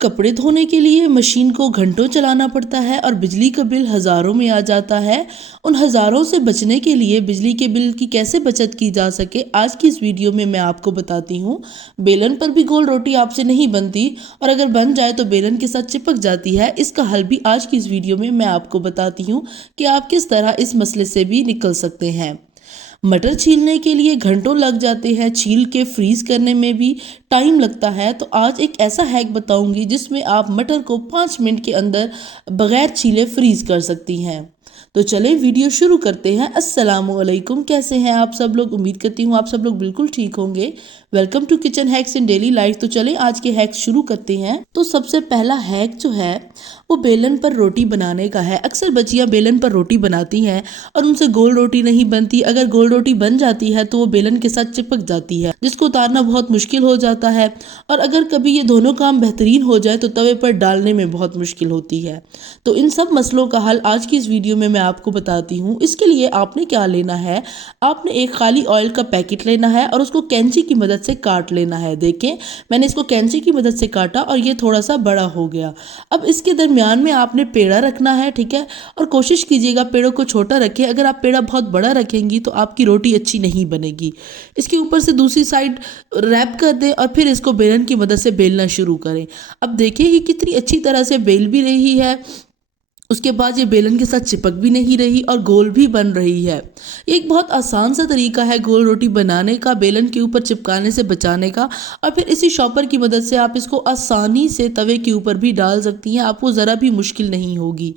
कपड़े धोने के लिए मशीन को घंटों चलाना पड़ता है और बिजली का बिल हज़ारों में आ जाता है। उन हज़ारों से बचने के लिए बिजली के बिल की कैसे बचत की जा सके, आज की इस वीडियो में मैं आपको बताती हूँ। बेलन पर भी गोल रोटी आपसे नहीं बनती और अगर बन जाए तो बेलन के साथ चिपक जाती है। इसका हल भी आज की इस वीडियो में मैं आपको बताती हूँ कि आप किस तरह इस मसले से भी निकल सकते हैं। मटर छीलने के लिए घंटों लग जाते हैं, छील के फ्रीज करने में भी टाइम लगता है। तो आज एक ऐसा हैक बताऊंगी जिसमें आप मटर को 5 मिनट के अंदर बगैर छीले फ्रीज कर सकती हैं। तो चलें वीडियो शुरू करते हैं। अस्सलामुअलैकुम, कैसे हैं आप सब लोग? उम्मीद करती हूँ आप सब लोग बिल्कुल ठीक होंगे। Welcome to kitchen hacks in daily life. तो चलें आज के हैक्स शुरू करते हैं। तो सबसे पहला हैक जो है वो बेलन पर रोटी बनाने का है। अक्सर बच्चियां बेलन पर रोटी बनाती हैं और उनसे गोल रोटी नहीं बनती। अगर गोल रोटी बन जाती है तो वो बेलन के साथ चिपक जाती है, जिसको उतारना बहुत मुश्किल हो जाता है। और अगर कभी ये दोनों काम बेहतरीन हो जाए तो तवे पर डालने में बहुत मुश्किल होती है। तो इन सब मसलों का हल आज की इस वीडियो में मैं आपको बताती हूँ। इसके लिए आपने क्या लेना है, आपने एक खाली ऑयल का पैकेट लेना है और उसको कैंची की मदद से काट लेना है। देखें, मैंने इसको कैंची की मदद से काटा और ये थोड़ा सा बड़ा हो गया। अब इसके दरमियान में आपने पेड़ा रखना है, ठीक है। और कोशिश कीजिएगा पेड़ों को छोटा रखें। अगर आप पेड़ा बहुत बड़ा रखेंगी तो आपकी रोटी अच्छी नहीं बनेगी। इसके ऊपर से दूसरी साइड रैप कर दें और फिर इसको बेलन की मदद से बेलना शुरू करें। अब देखिए ये कितनी अच्छी तरह से बेल भी रही है, उसके बाद ये बेलन के साथ चिपक भी नहीं रही और गोल भी बन रही है। ये एक बहुत आसान सा तरीका है गोल रोटी बनाने का, बेलन के ऊपर चिपकाने से बचाने का। और फिर इसी शॉपर की मदद से आप इसको आसानी से तवे के ऊपर भी डाल सकती हैं, आपको ज़रा भी मुश्किल नहीं होगी।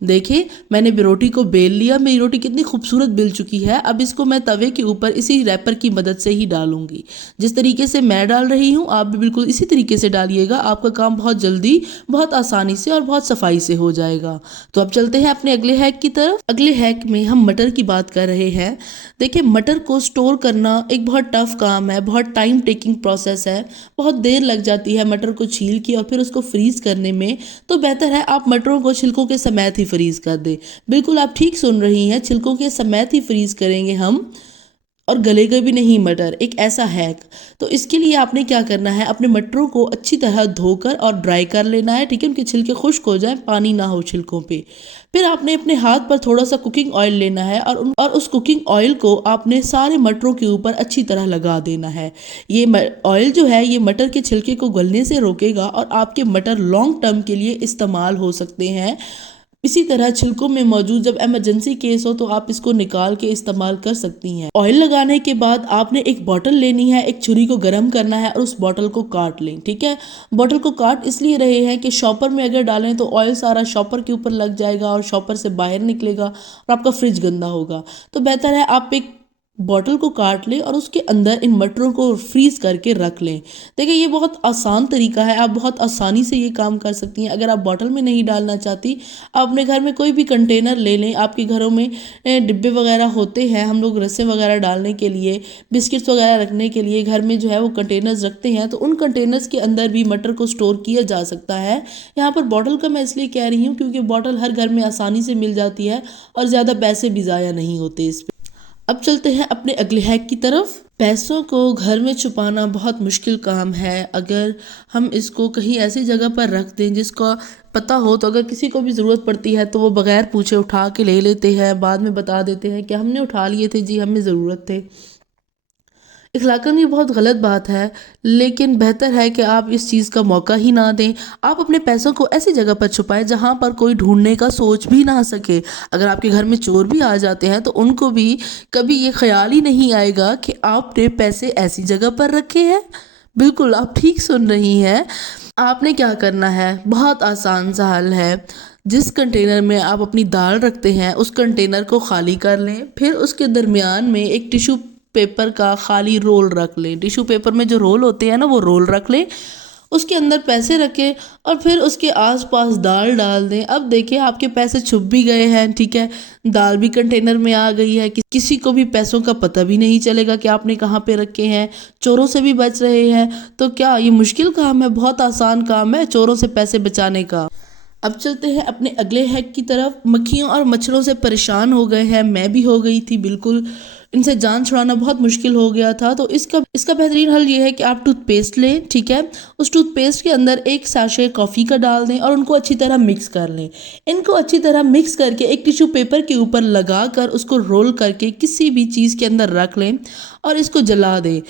देखिए मैंने रोटी को बेल लिया, मेरी रोटी कितनी खूबसूरत बिल चुकी है। अब इसको मैं तवे के ऊपर इसी रैपर की मदद से ही डालूंगी। जिस तरीके से मैं डाल रही हूँ आप भी बिल्कुल इसी तरीके से डालिएगा। आपका काम बहुत जल्दी, बहुत आसानी से और बहुत सफाई से हो जाएगा। तो अब चलते हैं अपने अगले हैक की तरफ। अगले हैक में हम मटर की बात कर रहे हैं। देखिए मटर को स्टोर करना एक बहुत टफ काम है, बहुत टाइम टेकिंग प्रोसेस है, बहुत देर लग जाती है मटर को छील के और फिर उसको फ्रीज करने में। तो बेहतर है आप मटरों को छिलकों के समेत ही फ्रीज कर दे। बिल्कुल आप ठीक सुन रही हैं, छिलकों के समेत ही फ्रीज करेंगे हम और गलेगा भी नहीं मटर। एक ऐसा हैक। तो इसके लिए आपने क्या करना है, अपने मटरों को अच्छी तरह धोकर और ड्राई कर लेना है, ठीक है। उनके छिलके खुश्क हो जाएं, पानी ना हो छिलकों पे। फिर आपने अपने हाथ पर थोड़ा सा कुकिंग ऑयल लेना है और उस कुकिंग ऑयल को आपने सारे मटरों के ऊपर अच्छी तरह लगा देना है। ये ऑयल जो है ये मटर के छिलके को गलने से रोकेगा और आपके मटर लॉन्ग टर्म के लिए इस्तेमाल हो सकते हैं। इसी तरह छिलकों में मौजूद जब इमरजेंसी केस हो तो आप इसको निकाल के इस्तेमाल कर सकती हैं। ऑयल लगाने के बाद आपने एक बॉटल लेनी है, एक छुरी को गर्म करना है और उस बॉटल को काट लें, ठीक है। बॉटल को काट इसलिए रहे हैं कि शॉपर में अगर डालें तो ऑयल सारा शॉपर के ऊपर लग जाएगा और शॉपर से बाहर निकलेगा और आपका फ्रिज गंदा होगा। तो बेहतर है आप एक बॉटल को काट लें और उसके अंदर इन मटरों को फ्रीज करके रख लें। देखिए ये बहुत आसान तरीका है, आप बहुत आसानी से ये काम कर सकती हैं। अगर आप बॉटल में नहीं डालना चाहती, आप अपने घर में कोई भी कंटेनर ले लें। आपके घरों में डिब्बे वगैरह होते हैं, हम लोग रस्से वगैरह डालने के लिए, बिस्किट्स वगैरह रखने के लिए घर में जो है वो कंटेनर्स रखते हैं। तो उन कंटेनर्स के अंदर भी मटर को स्टोर किया जा सकता है। यहाँ पर बॉटल का मैं इसलिए कह रही हूँ क्योंकि बॉटल हर घर में आसानी से मिल जाती है और ज़्यादा पैसे भी ज़ाया नहीं होते इस पर। अब चलते हैं अपने अगले हैक की तरफ। पैसों को घर में छुपाना बहुत मुश्किल काम है। अगर हम इसको कहीं ऐसी जगह पर रख दें जिसका पता हो तो अगर किसी को भी ज़रूरत पड़ती है तो वो बगैर पूछे उठा के ले लेते हैं, बाद में बता देते हैं कि हमने उठा लिए थे जी, हमें ज़रूरत थे। इखलाकन ये बहुत गलत बात है, लेकिन बेहतर है कि आप इस चीज़ का मौका ही ना दें। आप अपने पैसों को ऐसी जगह पर छुपाएं जहाँ पर कोई ढूंढने का सोच भी ना सके। अगर आपके घर में चोर भी आ जाते हैं तो उनको भी कभी ये ख्याल ही नहीं आएगा कि आपने पैसे ऐसी जगह पर रखे हैं। बिल्कुल आप ठीक सुन रही हैं। आपने क्या करना है, बहुत आसान सा हल है। जिस कंटेनर में आप अपनी दाल रखते हैं उस कंटेनर को खाली कर लें, फिर उसके दरमियान में एक टिश्यू पेपर का खाली रोल रख लें। टिश्यू पेपर में जो रोल होते हैं ना वो रोल रख लें, उसके अंदर पैसे रखें और फिर उसके आसपास दाल डाल दें। अब देखिए आपके पैसे छुप भी गए हैं, ठीक है। दाल भी कंटेनर में आ गई है, किसी को भी पैसों का पता भी नहीं चलेगा कि आपने कहाँ पे रखे हैं। चोरों से भी बच रहे हैं। तो क्या ये मुश्किल काम है? बहुत आसान काम है चोरों से पैसे बचाने का। अब चलते हैं अपने अगले हैक की तरफ। मक्खियों और मच्छरों से परेशान हो गए हैं, मैं भी हो गई थी बिल्कुल। इनसे जान छुड़ाना बहुत मुश्किल हो गया था। तो इसका बेहतरीन हल ये है कि आप टूथपेस्ट लें, ठीक है। उस टूथपेस्ट के अंदर एक साशे कॉफ़ी का डाल दें और उनको अच्छी तरह मिक्स कर लें। इनको अच्छी तरह मिक्स करके एक टिश्यू पेपर के ऊपर लगा कर उसको रोल करके किसी भी चीज़ के अंदर रख लें और इसको जला दें।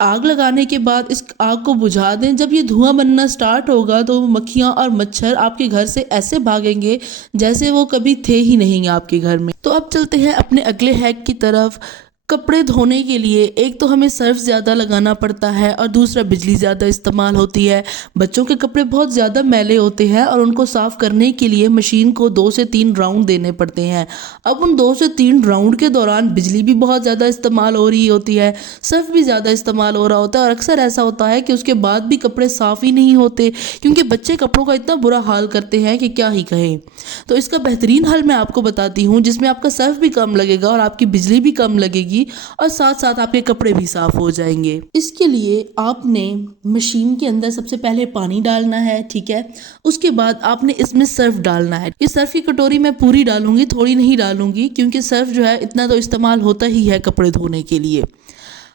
आग लगाने के बाद इस आग को बुझा दें। जब ये धुआं बनना स्टार्ट होगा तो मक्खियाँ और मच्छर आपके घर से ऐसे भागेंगे जैसे वो कभी थे ही नहीं आपके घर में। तो अब चलते हैं अपने अगले हैक की तरफ। कपड़े धोने के लिए एक तो हमें सर्फ ज़्यादा लगाना पड़ता है और दूसरा बिजली ज़्यादा इस्तेमाल होती है। बच्चों के कपड़े बहुत ज़्यादा मैले होते हैं और उनको साफ़ करने के लिए मशीन को 2 से 3 राउंड देने पड़ते हैं। अब उन 2 से 3 राउंड के दौरान बिजली भी बहुत ज़्यादा इस्तेमाल हो रही होती है, सर्फ भी ज़्यादा इस्तेमाल हो रहा होता है और अक्सर ऐसा होता है कि उसके बाद भी कपड़े साफ़ ही नहीं होते, क्योंकि बच्चे कपड़ों का इतना बुरा हाल करते हैं कि क्या ही कहें। तो इसका बेहतरीन हल मैं आपको बताती हूँ, जिसमें आपका सर्फ भी कम लगेगा और आपकी बिजली भी कम लगेगी और साथ साथ आपके कपड़े भी साफ हो जाएंगे। इसके लिए आपने मशीन के अंदर सबसे पहले पानी डालना है, ठीक है। उसके बाद आपने इसमें सर्फ डालना है। ये सर्फ की कटोरी मैं पूरी डालूंगी, थोड़ी नहीं डालूंगी, क्योंकि सर्फ जो है इतना तो इस्तेमाल होता ही है कपड़े धोने के लिए।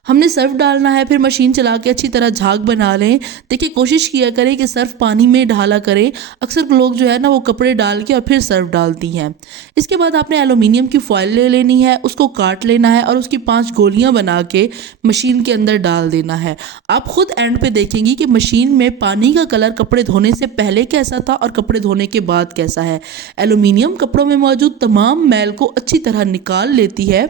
हमने सर्फ डालना है, फिर मशीन चला के अच्छी तरह झाग बना लें। देखिए, कोशिश किया करें कि सर्फ पानी में ढाला करें। अक्सर लोग जो है ना वो कपड़े डाल के और फिर सर्फ डालती हैं। इसके बाद आपने एलुमिनियम की फॉइल ले लेनी है, उसको काट लेना है और उसकी 5 गोलियां बना के मशीन के अंदर डाल देना है। आप खुद एंड पे देखेंगी कि मशीन में पानी का कलर कपड़े धोने से पहले कैसा था और कपड़े धोने के बाद कैसा है। एलुमिनियम कपड़ों में मौजूद तमाम मैल को अच्छी तरह निकाल लेती है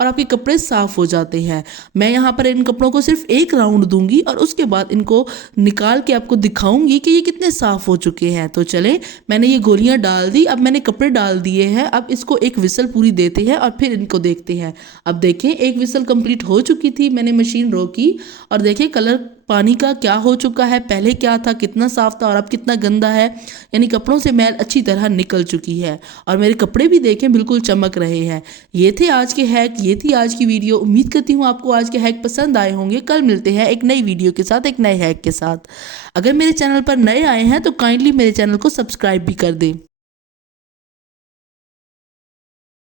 और आपके कपड़े साफ हो जाते हैं। मैं यहाँ पर इन कपड़ों को सिर्फ 1 राउंड दूंगी और उसके बाद इनको निकाल के आपको दिखाऊंगी कि ये कितने साफ हो चुके हैं। तो चले, मैंने ये गोलियां डाल दी, अब मैंने कपड़े डाल दिए हैं। अब इसको एक विसल पूरी देते हैं और फिर इनको देखते हैं। अब देखें, 1 विसल कंप्लीट हो चुकी थी, मैंने मशीन रोकी और देखें कलर पानी का क्या हो चुका है। पहले क्या था, कितना साफ था और अब कितना गंदा है। यानी कपड़ों से मैल अच्छी तरह निकल चुकी है और मेरे कपड़े भी देखें बिल्कुल चमक रहे हैं। ये थे आज के हैक, ये थी आज की वीडियो। उम्मीद करती हूँ आपको आज के हैक पसंद आए होंगे। कल मिलते हैं एक नई वीडियो के साथ, एक नए हैक के साथ। अगर मेरे चैनल पर नए आए हैं तो काइंडली मेरे चैनल को सब्सक्राइब भी कर दें।